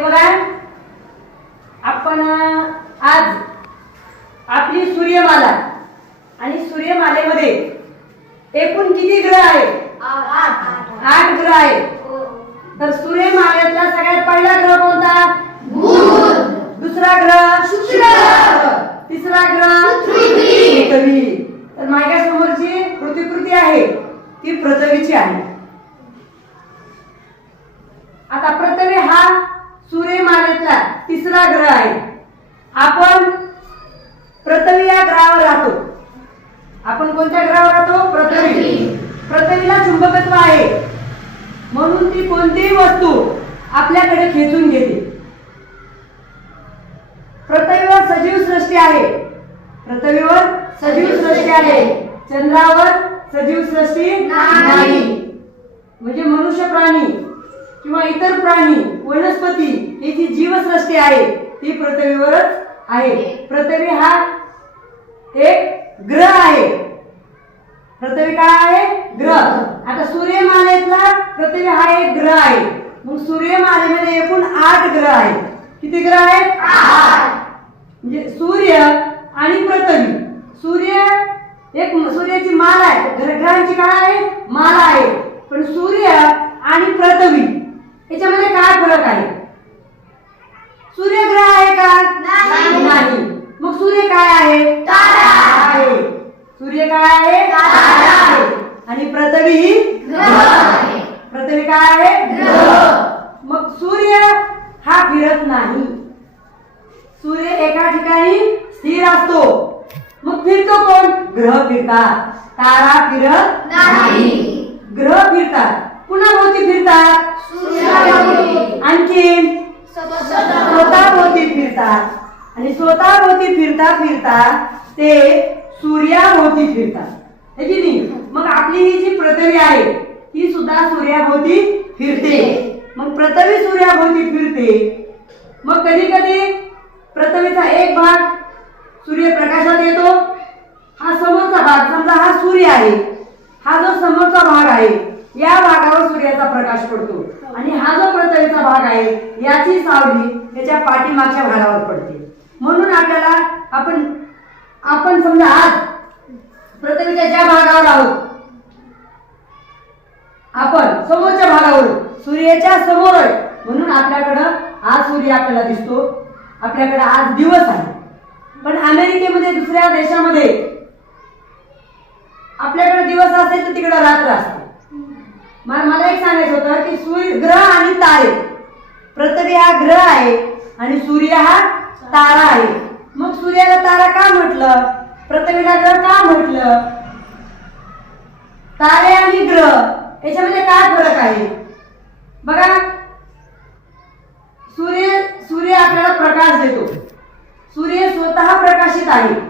हे बघा. आपण आज आपली सूर्यमाला आणि सूर्यमालेमध्ये एकूण किती ग्रह आहेत? आठ ग्रह आहेत. तर सूर्यमालेतला सगळ्यात पहिला ग्रह कोणता? दुसरा ग्रह? तिसरा ग्रह? पृथ्वी. तर माझ्या समोरची पृथ्वीकृती आहे. ती पृथ्वीची आहे. आता पृथ्वी हा सूर्यमालेतला तिसरा ग्रह आहे. आपण पृथ्वी या ग्रहावर राहतो. आपण कोणत्या ग्रहावर राहतो? पृथ्वी पृथ्वीला चुंबकत्व आहे. म्हणून ती कोणतीही वस्तू आपल्याकडे खेचून घेते. पृथ्वीवर सजीव सृष्टी आहे. पृथ्वीवर सजीव सृष्टी आहे. चंद्रावर सजीव सृष्टी नाही. म्हणजे मनुष्य प्राणी किंवा इतर प्राणी वनस्पती ही जी जीवसृष्टी आहे ती पृथ्वीवरच आहे. पृथ्वी हा एक ग्रह आहे. पृथ्वी काय आहे? ग्रह. आता सूर्यमालेतला पृथ्वी हा एक ग्रह आहे. मग सूर्यमालेमध्ये एकूण आठ ग्रह आहेत. किती ग्रह आहेत? म्हणजे सूर्य आणि पृथ्वी. सूर्य एक सूर्याची माला आहे. ग्रह- ग्रहांची काय आहे? माला आहे. पण सूर्य आणि पृथ्वी. याच्यामध्ये काय फरक आहे? सूर्य ग्रह आहे का? नाही. मग सूर्य काय आहे? सूर्य काय आहे? आणि पृथ्वी? ही पृथ्वी काय आहे? मग सूर्य हा फिरत नाही. सूर्य एका ठिकाणी स्थिर असतो. मग फिरतो कोण? ग्रह फिरतात. तारा फिरत नाही. ग्रह फिरतात. पुन्हा भोवती फिरतात सूर्याभोवती. आणखीन स्वतःभोवती फिरतात आणि स्वतःभोवती फिरता फिरता ते सूर्याभोवती फिरतात. हे की नाही? मग आपली ही जी पृथ्वी आहे ती सुद्धा सूर्याभोवती फिरते. मग पृथ्वी सूर्याभोवती फिरते. मग कधी कधी पृथ्वीचा एक भाग सूर्यप्रकाशात येतो. हा समोरचा भाग समजा हा सूर्य आहे हा जो समोरचा भाग आहे या भागावर सूर्याचा प्रकाश पडतो. आणि हा जो पृथ्वीचा भाग आहे याची सावली त्याच्या पाठीमागच्या भागावर पडते. म्हणून आपल्याला आपण आपण समजा आज पृथ्वीच्या ज्या भागावर आहोत आपण समोरच्या भागावर सूर्याच्या समोर आहे. म्हणून आपल्याकडं आज सूर्य आपल्याला दिसतो. आपल्याकडे आज दिवस आहे. पण अमेरिकेमध्ये दुसऱ्या देशामध्ये आपल्याकडे दिवस असेल तर तिकडं रात्र असते. मला मला एक सांगायचं होतं की सूर्य ग्रह आणि तारे. पृथ्वी हा ग्रह आहे आणि सूर्य हा तारा आहे. मग सूर्याला तारा का म्हटलं? पृथ्वीला ग्रह का म्हटलं? तारे आणि ग्रह याच्यामध्ये काय फरक आहे? बघा. सूर्य सूर्य आपल्याला प्रकाश देतो. सूर्य स्वतः प्रकाशित आहे.